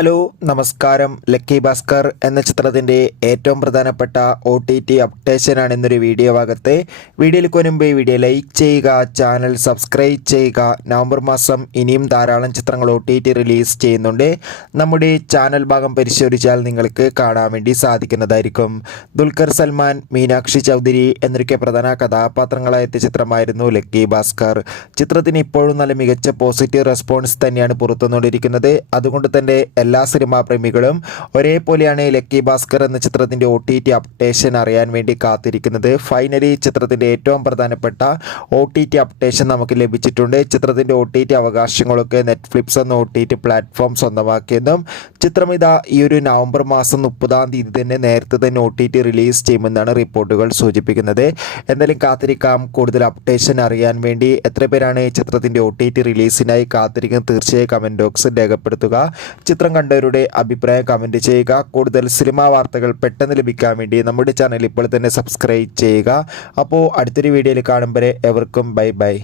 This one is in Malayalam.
ഹലോ നമസ്കാരം. ലക്കി ഭാസ്കർ എന്ന ചിത്രത്തിൻ്റെ ഏറ്റവും പ്രധാനപ്പെട്ട OTT അപ്ഡേഷനാണ് ഇന്നൊരു വീഡിയോ ഭാഗത്ത്. വീഡിയോയിലേക്ക് മുൻപ് വീഡിയോ ലൈക്ക് ചെയ്യുക, ചാനൽ സബ്സ്ക്രൈബ് ചെയ്യുക. നവംബർ മാസം ഇനിയും ധാരാളം ചിത്രങ്ങൾ OTT റിലീസ് ചെയ്യുന്നുണ്ട്. നമ്മുടെ ചാനൽ ഭാഗം പരിശോധിച്ചാൽ നിങ്ങൾക്ക് കാണാൻ വേണ്ടി സാധിക്കുന്നതായിരിക്കും. ദുൽഖർ സൽമാൻ, മീനാക്ഷി ചൗധരി എന്നൊക്കെ പ്രധാന കഥാപാത്രങ്ങളായ ചിത്രമായിരുന്നു ലക്കി ഭാസ്കർ. ചിത്രത്തിന് ഇപ്പോഴും നല്ല മികച്ച പോസിറ്റീവ് റെസ്പോൺസ് തന്നെയാണ് പുറത്തുവന്നുകൊണ്ടിരിക്കുന്നത്. അതുകൊണ്ട് തന്നെ എല്ലാ സിനിമാ പ്രേമികളും ഒരേപോലെയാണ് ലക്കി ഭാസ്കർ എന്ന ചിത്രത്തിൻ്റെ OTT അപ്ഡേഷൻ അറിയാൻ വേണ്ടി കാത്തിരിക്കുന്നത്. ഫൈനലി ചിത്രത്തിൻ്റെ ഏറ്റവും പ്രധാനപ്പെട്ട OTT അപ്ഡേഷൻ നമുക്ക് ലഭിച്ചിട്ടുണ്ട്. ചിത്രത്തിൻ്റെ OTT അവകാശങ്ങളൊക്കെ നെറ്റ്ഫ്ലിക്സ് എന്ന OTT പ്ലാറ്റ്ഫോം സ്വന്തമാക്കിയതും ചിത്രം ഇതാ ഈ ഒരു നവംബർ മാസം 30-ാം തീയതി തന്നെ നേരത്തെ തന്നെ OTT റിലീസ് ചെയ്യുമെന്നാണ് റിപ്പോർട്ടുകൾ സൂചിപ്പിക്കുന്നത്. എന്തായാലും കാത്തിരിക്കാം കൂടുതൽ അപ്ഡേഷൻ അറിയാൻ വേണ്ടി. എത്ര പേരാണ് ഈ ചിത്രത്തിൻ്റെ OTT റിലീസിനായി കാത്തിരിക്കുന്നത് തീർച്ചയായും കമൻറ്റ് ബോക്സിൽ രേഖപ്പെടുത്തുക. ചിത്രം കണ്ടവരുടെ അഭിപ്രായം കമൻറ്റ് ചെയ്യുക. കൂടുതൽ സിനിമാ വാർത്തകൾ പെട്ടെന്ന് ലഭിക്കാൻ വേണ്ടി നമ്മുടെ ചാനൽ ഇപ്പോൾ തന്നെ സബ്സ്ക്രൈബ് ചെയ്യുക. അപ്പോൾ അടുത്തൊരു വീഡിയോയിൽ കാണും വരെ എവർക്കും ബൈ ബൈ.